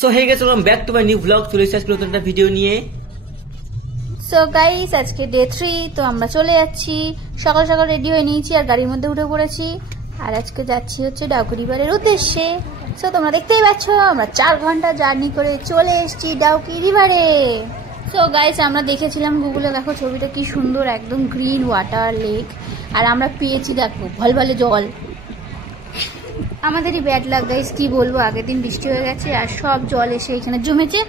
So hey guys, welcome back to my new blog. চলে এসেছি আজকে নতুন একটা ভিডিও নিয়ে। সো গাইস, আজকে ডে 3, তো আমরা চলে যাচ্ছি। সকাল সকাল রেডি হয়ে নিয়েছি আর গাড়ির মধ্যে উঠে পড়েছি। আর আজকে যাচ্ছি হচ্ছে ডাউকি রিভারের উদ্দেশ্যে। সো তোমরা দেখতেই পাচ্ছ, আমরা 4 ঘন্টা জার্নি করে চলে এসেছি ডাউকি রিভারে। সো গাইস, আমরা দেখেছিলাম গুগলে, দেখো ছবিটা কি সুন্দর, একদম গ্রিন ওয়াটার লেক। আর আমরা পেয়েছি দেখো ভলভলে জল। আমাদেরই ব্যাড লাক গাইস, কি বলবো, আগের দিন বৃষ্টি হয়ে গেছে আর সব জল এসে এখানে জমেছে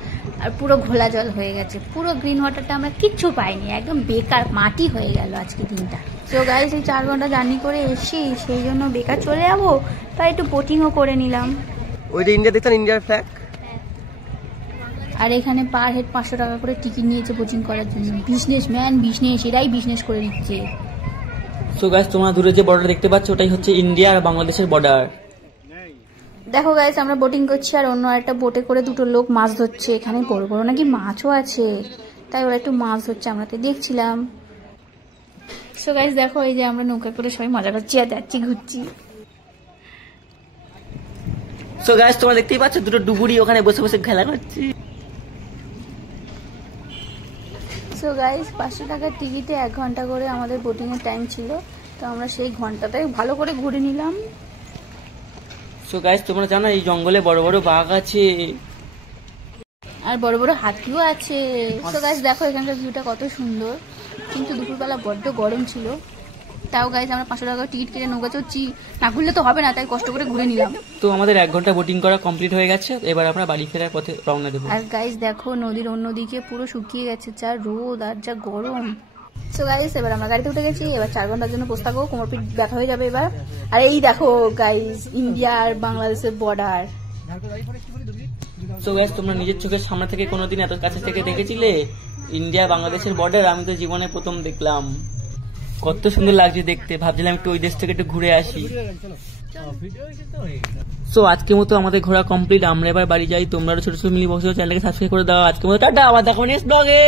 আর পুরো ঘোলা জল হয়ে গেছে। পুরো গ্রিন ওয়াটারটা আমরা কিচ্ছু পাইনি, একদম বেকার মাটি হয়ে গেল আজকে দিনটা। তো গাইস, এই 4 ঘন্টা জার্নি করে এসেছি, সেই জন্য বেকার চলে যাবো, তাই একটু বোটিংও করে নিলাম। ওইটা ইন্ডিয়া দেখছেন, ইন্ডিয়ার ফ্ল্যাগ। আর এখানে পার হেড 500 টাকা করে টিকিট নিয়েছে বোটিং করার জন্য। বিজনেসম্যান, এরাই বিজনেস করে দিচ্ছে। সো গাইস, তোমরা দূরে যে বর্ডার দেখতে পাচ্ছ, ওটাই হচ্ছে ইন্ডিয়া আর বাংলাদেশের বর্ডার। দেখো গাইস, আমরা বোটিং করছি আর অন্য একটা বোটে করে 2টো লোক মাছ ধরছে। এখানে বড় বড় নাকি মাছও আছে, তাই ওরা একটু মাছ ধরছে, আমরা তো দেখছিলাম। সো গাইস দেখো, এই যে আমরা নৌকা করে সবাই মজা করছি আর যাচ্ছি, ঘুরছি। সো গাইস, তোমরা দেখতেই পাচ্ছ দুটো ডুবুরি ওখানে বসে বসে খেলা করছে। সো গাইস, 500 টাকার টিকিটে 1 ঘন্টা করে আমাদের বোটিং এর টাইম ছিল, তো আমরা সেই ঘন্টাটাই ভালো করে ঘুরে নিলাম। সো গাইস, তোমরা জানো এই জঙ্গলে বড় বড় বাঘ আছে আর বড় বড় হাতিও আছে। সো গাইস দেখো, এখানকার ভিউটা কত সুন্দর, কিন্তু দুপুরবেলা বড্ড গরম ছিল। তাও গাইস, আমরা 500 টাকা টিকিট কেটে নৌকা চড়ছি, না ঘুরলে তো হবে না, তাই কষ্ট করে ঘুরে নিলাম। তো আমাদের 1 ঘন্টা বোটিং করা কমপ্লিট হয়ে গেছে, এবার আমরা বাড়ি ফেরার পথে রওনা দেবো। আর গাইস দেখো, নদীর অন্যদিকে পুরো শুকিয়ে গেছে, যা রোদ আর যা গরম। সো গাইস, এবার আমরা গাড়িতে উঠে গেছি, এবার 4 ঘন্টার জন্য বসে থাকবো, কোমর পিঠ ব্যথা হয়ে যাবে এবার। আর এই দেখো গাইস, ইন্ডিয়া আর বাংলাদেশের বর্ডার। সো গাইস, তোমরা নিজের চোখের সামনে থেকে কোনোদিন এত কাছে থেকে দেখেছিলে ইন্ডিয়া বাংলাদেশের বর্ডার? আমি তো জীবনে প্রথম দেখলাম। কত সুন্দর লাগছে দেখতে, ভাবছিলাম একটু ওই দেশ থেকে একটু ঘুরে আসি। সো আজকের মতো আমাদের ঘোরা কমপ্লিট, আমরা এবার বাড়ি যাই। তোমরা ছোট ছোট মিলি বসে চ্যানেলকে সাবস্ক্রাইব করে দাও। আজকের মতো টাটা, আবার দেখো নেক্সট ব্লগে।